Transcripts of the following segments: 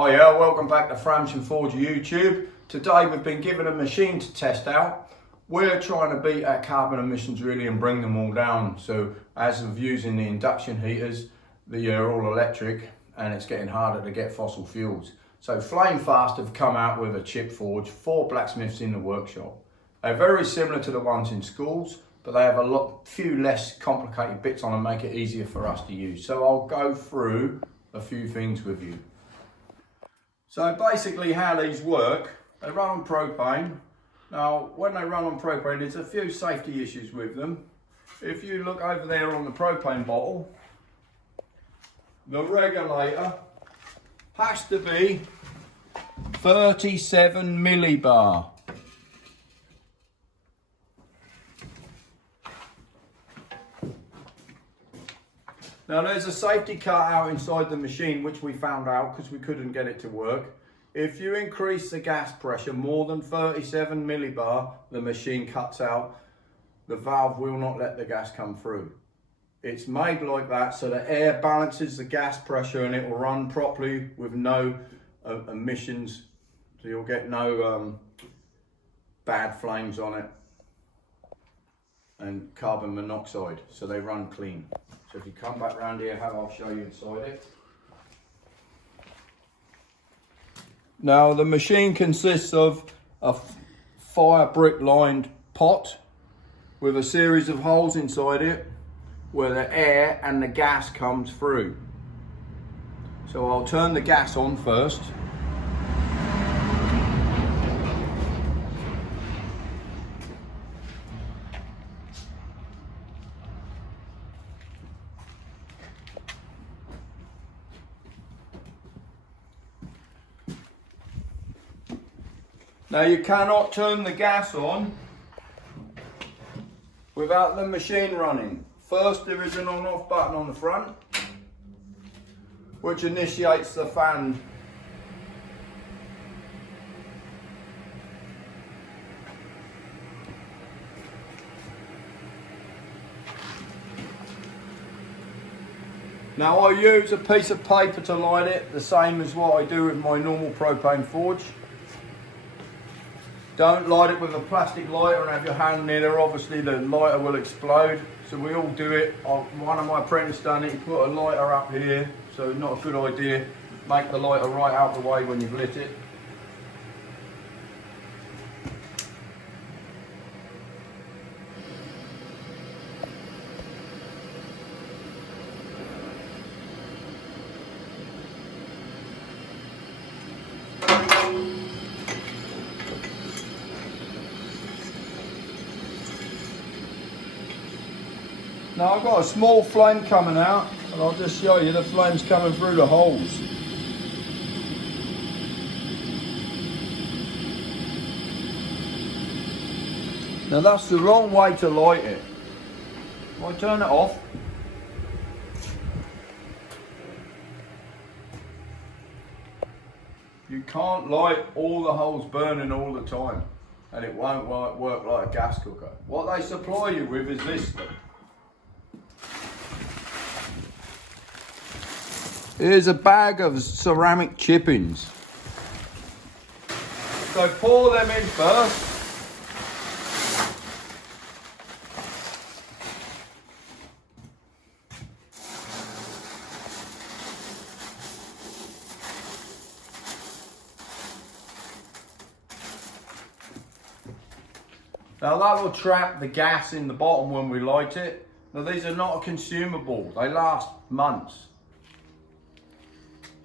Hi, yeah, welcome back to Frames and Forge YouTube. Today we've been given a machine to test out. We're trying to beat our carbon emissions really and bring them all down. So as of using the induction heaters, they're all electric and it's getting harder to get fossil fuels. So FlameFast have come out with a chip forge for blacksmiths in the workshop. They're very similar to the ones in schools, but they have few less complicated bits on and make it easier for us to use. So I'll go through a few things with you. So basically how these work, they run on propane. Now when they run on propane, there's a few safety issues with them. If you look over there on the propane bottle, the regulator has to be 37 millibar. Now there's a safety cut out inside the machine which we found out because we couldn't get it to work. If you increase the gas pressure more than 37 millibar, the machine cuts out. The valve will not let the gas come through. It's made like that so the air balances the gas pressure and it will run properly with no emissions. So you'll get no bad flames on it and carbon monoxide, so they run clean. So if you come back round here, I'll show you inside it. Now the machine consists of a fire brick lined pot with a series of holes inside it where the air and the gas comes through. So I'll turn the gas on first. Now you cannot turn the gas on without the machine running. First there is an on-off button on the front which initiates the fan. Now I use a piece of paper to light it, the same as what I do with my normal propane forge. Don't light it with a plastic lighter and have your hand near there, obviously the lighter will explode. So we all do it. One of my apprentices done it, he put a lighter up here, so not a good idea. Make the lighter right out the way when you've lit it. Now I've got a small flame coming out and I'll just show you the flames coming through the holes. Now that's the wrong way to light it. If I turn it off, you can't light all the holes burning all the time and it won't work like a gas cooker. What they supply you with is this stuff. Here's a bag of ceramic chippings. So pour them in first. Now that will trap the gas in the bottom when we light it. Now these are not a consumable, they last months.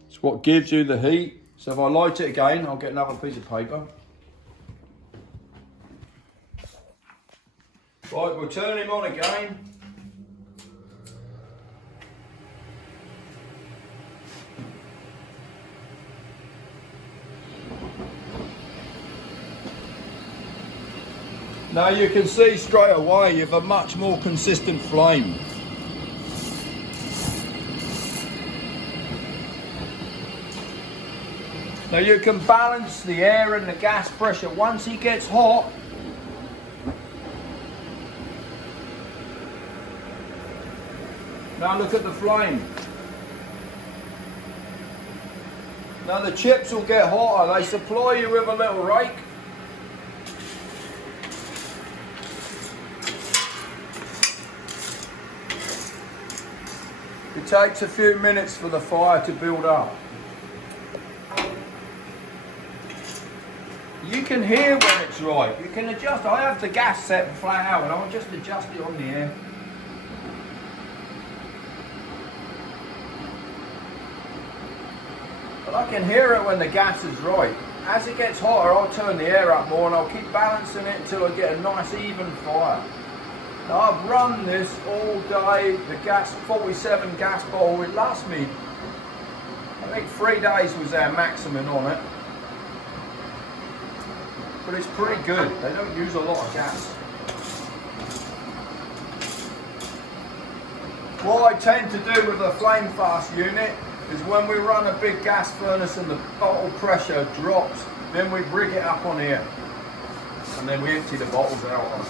It's what gives you the heat. So if I light it again, I'll get another piece of paper. Right, we'll turn him on again. Now you can see straight away you have a much more consistent flame. Now you can balance the air and the gas pressure. Once he gets hot, now look at the flame. Now the chips will get hotter. They supply you with a little rake. It takes a few minutes for the fire to build up. You can hear when it's right. You can adjust. I have the gas set flat out and I'll just adjust it on the air. But I can hear it when the gas is right. As it gets hotter, I'll turn the air up more and I'll keep balancing it until I get a nice even fire. Now I've run this all day. The gas, 47 gas bowl, it lasts me, I think 3 days was our maximum on it. But it's pretty good. They don't use a lot of gas. What I tend to do with a FlameFast unit is when we run a big gas furnace and the bottle pressure drops, then we bring it up on here. And then we empty the bottles out on it.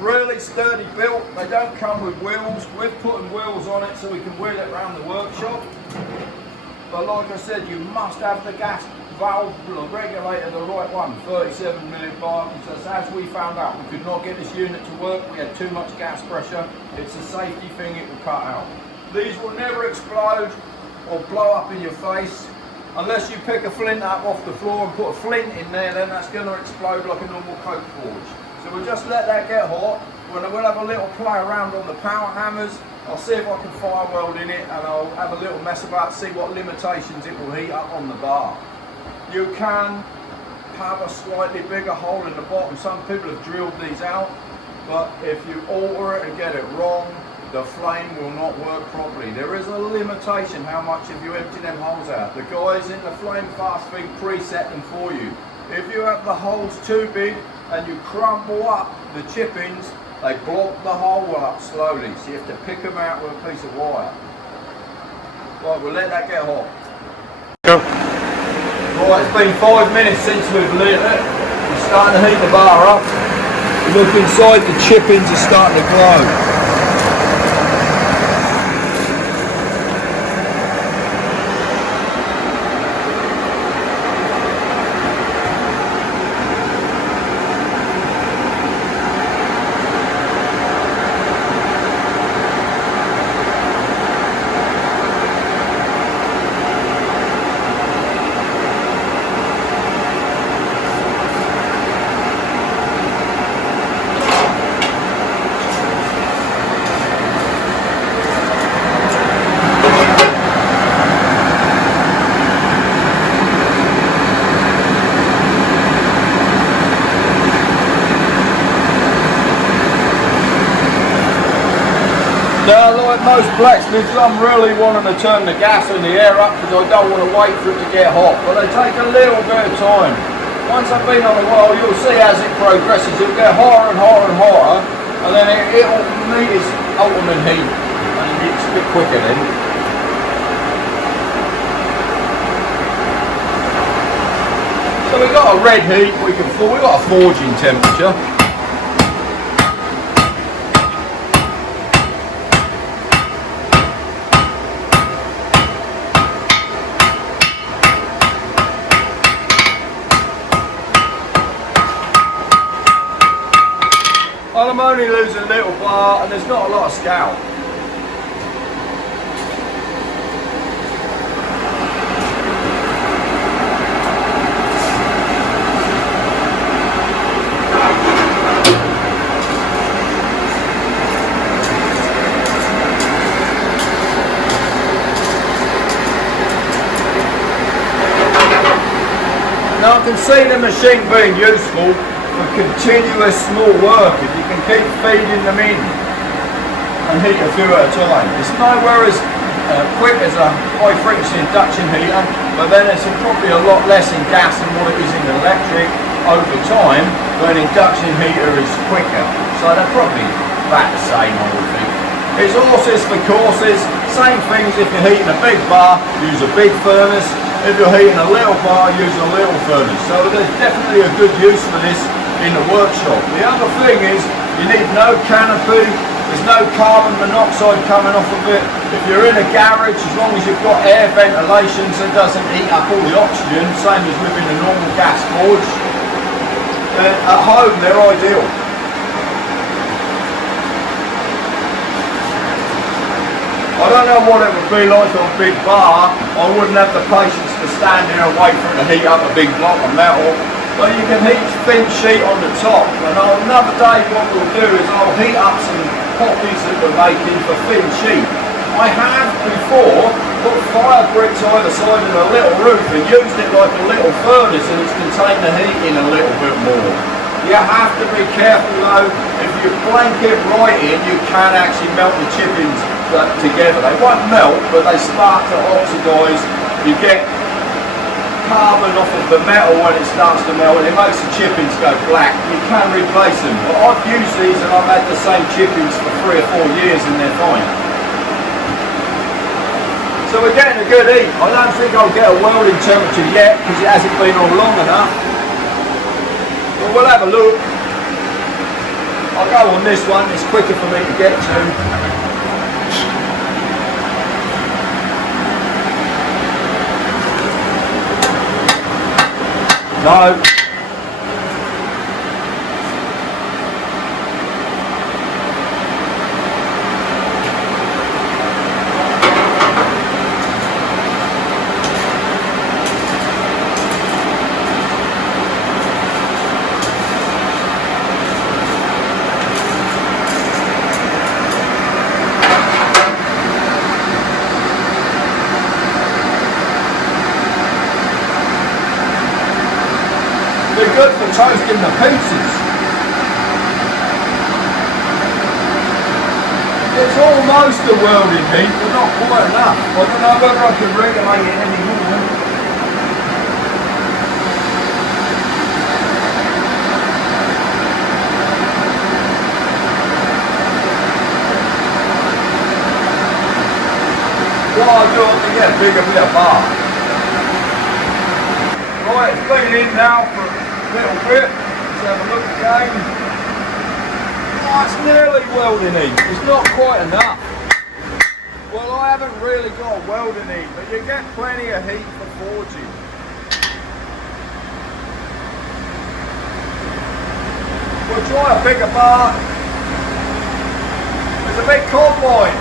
Really sturdy built. They don't come with wheels. We're putting wheels on it so we can wheel it around the workshop. But like I said, you must have the gas valve regulator, the right one, 37mm bar, because as we found out, we could not get this unit to work. We had too much gas pressure. It's a safety thing, it will cut out. These will never explode or blow up in your face. Unless you pick a flint up off the floor and put a flint in there, then that's going to explode like a normal coke forge. So we'll just let that get hot. We'll have a little play around on the power hammers. I'll see if I can fire weld in it and I'll have a little mess about, see what limitations it will heat up on the bar. You can have a slightly bigger hole in the bottom. Some people have drilled these out, but if you alter it and get it wrong, the flame will not work properly. There is a limitation how much if you empty them holes out. The guys in the FlameFast thing preset them for you. If you have the holes too big and you crumble up the chippings, they block the hole up slowly, so you have to pick them out with a piece of wire. Right, we'll let that get hot. Go. Right, it's been 5 minutes since we've lit it. We're starting to heat the bar up. Look inside, the chippings are starting to glow. Now, like most blacksmiths, I'm really wanting to turn the gas and the air up because I don't want to wait for it to get hot, but they take a little bit of time. Once I've been on a while, you'll see as it progresses, it'll get hotter and hotter and hotter, and then it'll meet its ultimate heat, and it's a bit quicker then. So we've got a red heat, we've got a forging temperature. I'm only losing a little bar and there's not a lot of scale. Now I can see the machine being useful for continuous small work if you can keep feeding them in and heat a few at a time. It's nowhere as quick as a high frequency induction heater, but then it's probably a lot less in gas than what it is in electric over time, but an induction heater is quicker. So they're probably about the same, I would think. It's horses for courses, same things. If you're heating a big bar, use a big furnace. If you're heating a little bar, use a little furnace. So there's definitely a good use for this in the workshop. The other thing is you need no canopy, There's no carbon monoxide coming off of it. If you're in a garage, as long as you've got air ventilation so it doesn't eat up all the oxygen, same as within a normal gas forge, then at home they're ideal. I don't know what it would be like on a big bar. I wouldn't have the patience to stand there and wait for it to heat up a big block of metal. But you can heat thin sheet on the top. And another day what we'll do is I'll heat up some poppies that we're making for thin sheet. I have before put fire bricks either side of a little roof and used it like a little furnace, and it's contained the heat in a little bit more. You have to be careful though. If you blank it right in, you can actually melt the chippings together. They won't melt, but they start to oxidise. You get carbon off of the metal when it starts to melt, and it makes the chippings go black. You can replace them, but I've used these and I've had the same chippings for 3 or 4 years and they're fine. So we're getting a good heat. I don't think I'll get a welding temperature yet because it hasn't been on long enough. But we'll have a look. I'll go on this one, it's quicker for me to get to. No. They're good for toasting the pizzas. It's almost a welding heat, but not quite enough. I don't know whether I can regulate it anymore. What I'll do, I can get a bigger bit of bar. Right, it's been in now for a little bit. Let's have a look again. Oh, it's nearly welding heat. It's not quite enough. Well, I haven't really got a welding heat, but you get plenty of heat for forging. We'll try a bigger bar. There's a big combine.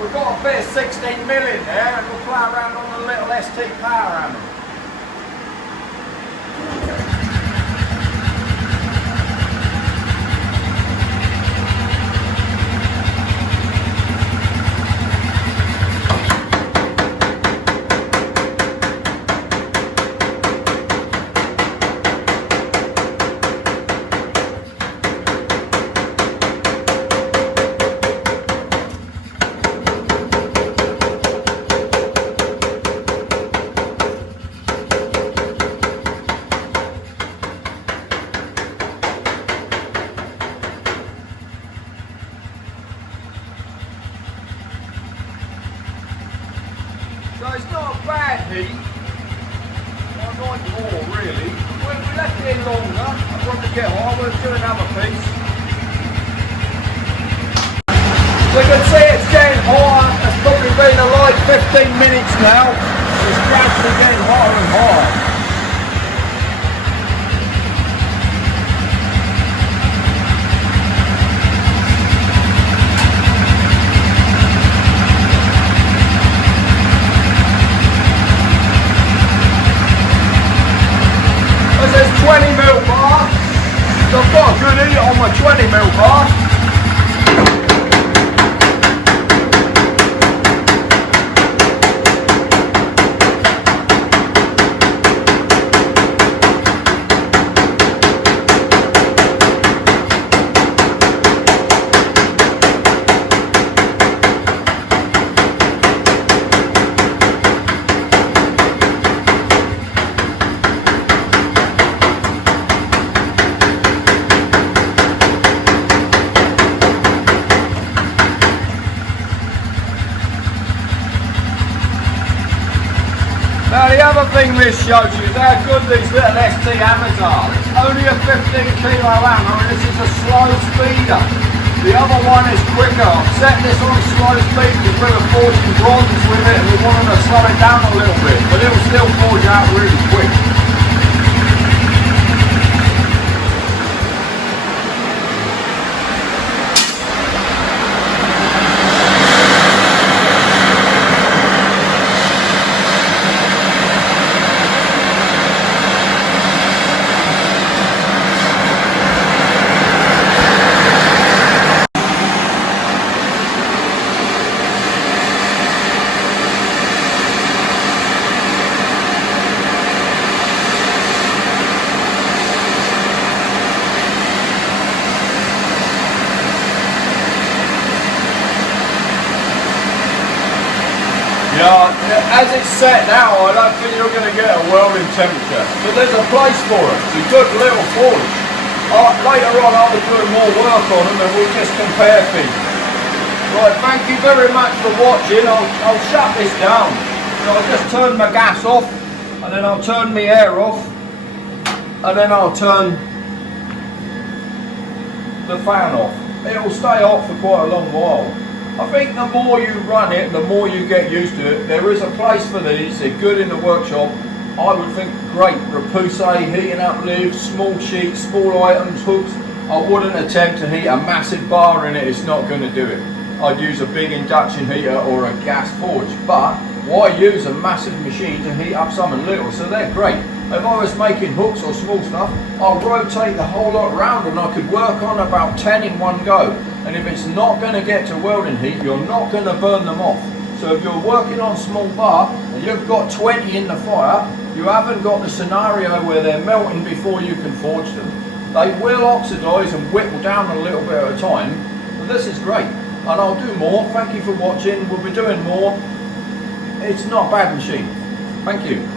We've got a bit of 16mm in there, and we'll play around on a little ST power hammer. So it's not a bad heat. I like more really. When we left it in longer, I'll probably get hot. We'll do another piece. So you can see it's getting hotter. It's probably been a light 15 minutes now. It's gradually getting hotter and hotter. There's 20mm bar, so I've got a good heat on my 20mm bar. other thing this shows you is how good these little ST hammers are. It's only a 15 kilo hammer and this is a slow speeder. The other one is quicker. I've set this on slow speed because we were forging bronze with it and we wanted to slow it down a little bit, but it will still forge out really quick. Yeah, as it's set now, I don't think you're going to get a welding temperature, but there's a place for it. It's a good little forge. Later on I'll be doing more work on them and we'll just compare things. Right, thank you very much for watching. I'll shut this down. So I'll just turn my gas off, and then I'll turn my air off, and then I'll turn the fan off. It will stay off for quite a long while. I think the more you run it, the more you get used to it. There is a place for these, they're good in the workshop. I would think great, repousse, heating up lids, small sheets, small items, hooks. I wouldn't attempt to heat a massive bar in it, it's not going to do it. I'd use a big induction heater or a gas forge, but why use a massive machine to heat up something little? So they're great. If I was making hooks or small stuff, I'll rotate the whole lot around and I could work on about 10 in one go. And if it's not going to get to welding heat, you're not going to burn them off. So if you're working on small bar and you've got 20 in the fire, you haven't got the scenario where they're melting before you can forge them. They will oxidise and whittle down a little bit at a time, but this is great. And I'll do more. Thank you for watching. We'll be doing more. It's not a bad machine. Thank you.